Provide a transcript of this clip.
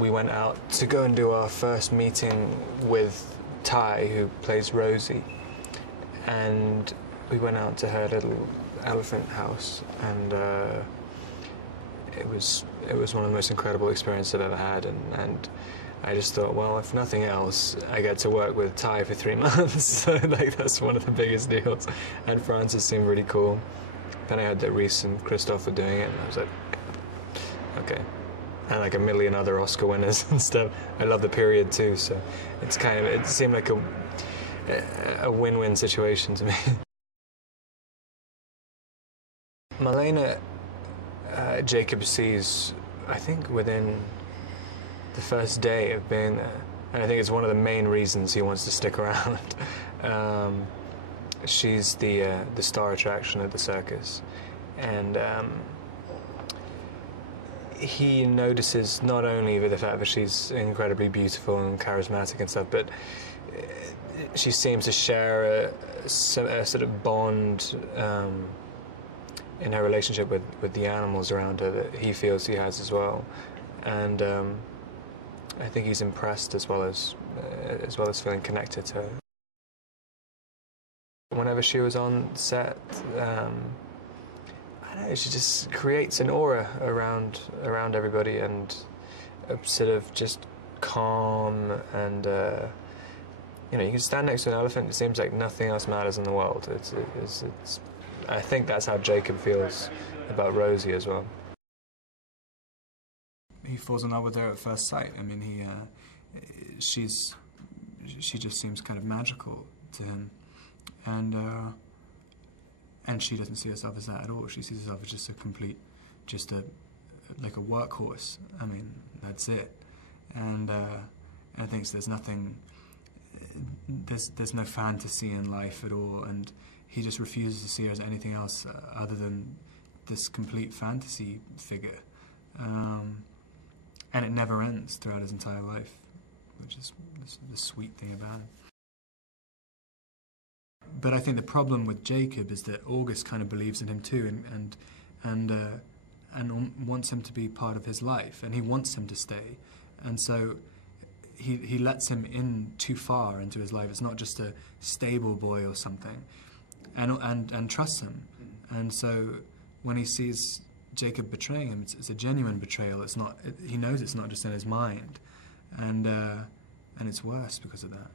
we went out to go and do our first meeting with Ty, who plays Rosie, and we went out to her little elephant house, and it was one of the most incredible experiences I've ever had, and I just thought, well, if nothing else, I get to work with Ty for 3 months, so like that's one of the biggest deals. And Frances seemed really cool. Then I heard that Reese and Christoph were doing it, and I was like, okay. And like a million other Oscar winners and stuff. I love the period too, so it seemed like a win-win situation to me. Malena, Jacob sees, I think, within the first day of being there, and I think it's one of the main reasons he wants to stick around. She's the star attraction at the circus, and he notices not only the fact that she's incredibly beautiful and charismatic and stuff, but she seems to share a sort of bond in her relationship with the animals around her that he feels he has as well, and I think he's impressed as well as feeling connected to her. Whenever she was on set, I don't know, she just creates an aura around everybody, and a sort of just calm, and you know, you can stand next to an elephant, it seems like nothing else matters in the world. It's I think that's how Jacob feels about Rosie as well. He falls in love with her at first sight. I mean, she just seems kind of magical to him, and she doesn't see herself as that at all. She sees herself as just a complete, like a workhorse. I mean, that's it. And I think there's nothing, there's no fantasy in life at all, and he just refuses to see her as anything else other than this complete fantasy figure. And it never ends throughout his entire life, which is the sweet thing about him. But I think the problem with Jacob is that August kind of believes in him too, and wants him to be part of his life, and he wants him to stay. And so he lets him in too far into his life. It's not just a stable boy or something, and trusts him. And so when he sees Jacob betraying him, it's a genuine betrayal. He knows it's not just in his mind, and it's worse because of that.